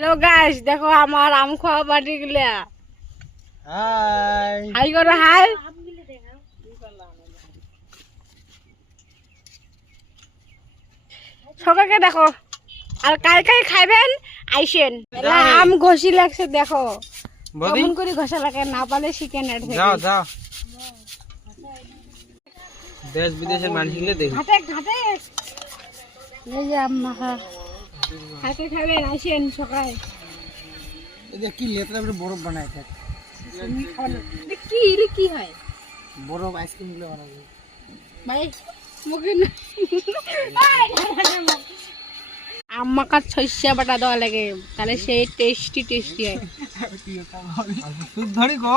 Hello guys, দেখো আমার আম খাওয়া পার্টি গুলা। হাই হাই করো, হাই। সবাইকে দেখো, আর কাই কাই খাইবেন আইসেন। আম ঘষি লাগছে, দেখো কেমন করে ঘষা লাগে, না পালে শিখে নেট থেকে। যাও যাও, দেশ বিদেশের মানুষ গুলো দেখি। ঘাটে ঘাটে এই যে আম মাখা হাতে খাবেন আইসেন সকালে। এই যে কি লেতরা করে বরফ বানায় থাকে, কি কি হয়? বরফ আইসক্রিম গুলো বানায় ভাই মুখে আম মাখার শস্যা বাটা দেওয়া লাগে, তাহলে সেই টেস্টি টেস্টি হয়। তুই ধরি গো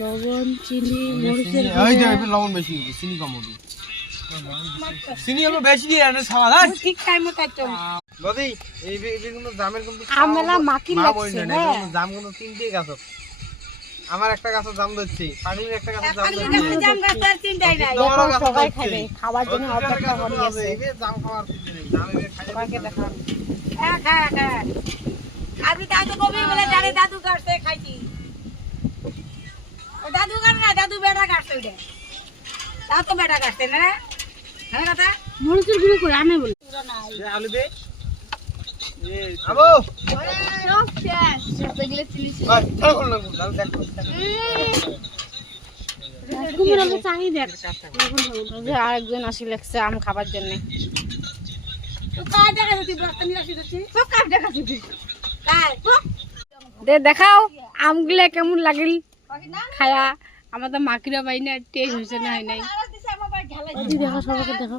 লবণ, চিনি, মরিচের এই যে লবণ বেশি হবে, চিনি কম হবে। চিনি হবে বেশি দিয়ে আনে সাদা ঠিক টাইমে কাটছো। বদি এই বেগুন জামের কিন্তু আমেলা মাকি লাগছে না, জাম গুলো তিনটেই গাছ। আমার একটা গাছের জাম ধরছি, পানির একটা গাছের জাম ধরছি। জাম গাছ আর তিনটাই নাই, সবাই খাবে, খাবার জন্য অপেক্ষা করে আছে। এই যে জাম খাওয়ার কিছু নেই, জাম এনে খাইলে সবাইকে দেখান। আমি দাদু কবি বলে জানে, দাদু কাটছে খাইছি। ও দাদু কাটে না, দাদু বেটা কাটছে ওইটা। তা তো বেটা কাটছে না, হ্যাঁ কথা। মরিচের গুঁড়ো করে আনে বলে আলু দে আবো সব শেষ। দেখলে চিলি ভাই ছাড়ো না দাল দেখ কুমির আমরা চাই দেখ। যে আরেকজন আসি লাগছে আম খাবার জন্য। তো কার দেখা যাচ্ছে বস্তা নিয়ে আসি যাচ্ছি, সব কাজ দেখাচ্ছি কার দে, দেখাও আমগুলা কেমন লাগিল খায়া। আমার তো মাকিরা পাই না, টেস্ট হয়েছে না, হয় নাই। দেখো সবাইকে দেখো,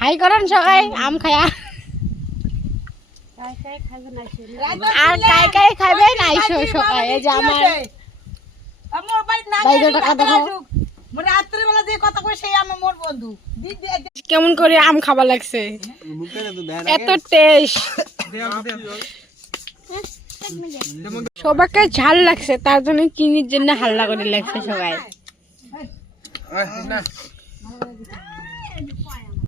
হাই করেন সবাই আম খায়া। আর কাই কাই খাইবেন আইসো সকালে। এই যে আমার আমার বাড়ি না বাইরে টাকা দেখো রাত্রে বেলা যে কথা কই সেই আমার মোর বন্ধু কেমন করে আম খাবার লাগছে, এত টেস্ট। সবাইকে ঝাল লাগছে, তার জন্য চিনির জন্য হাল্লা করে লাগছে সবাই। না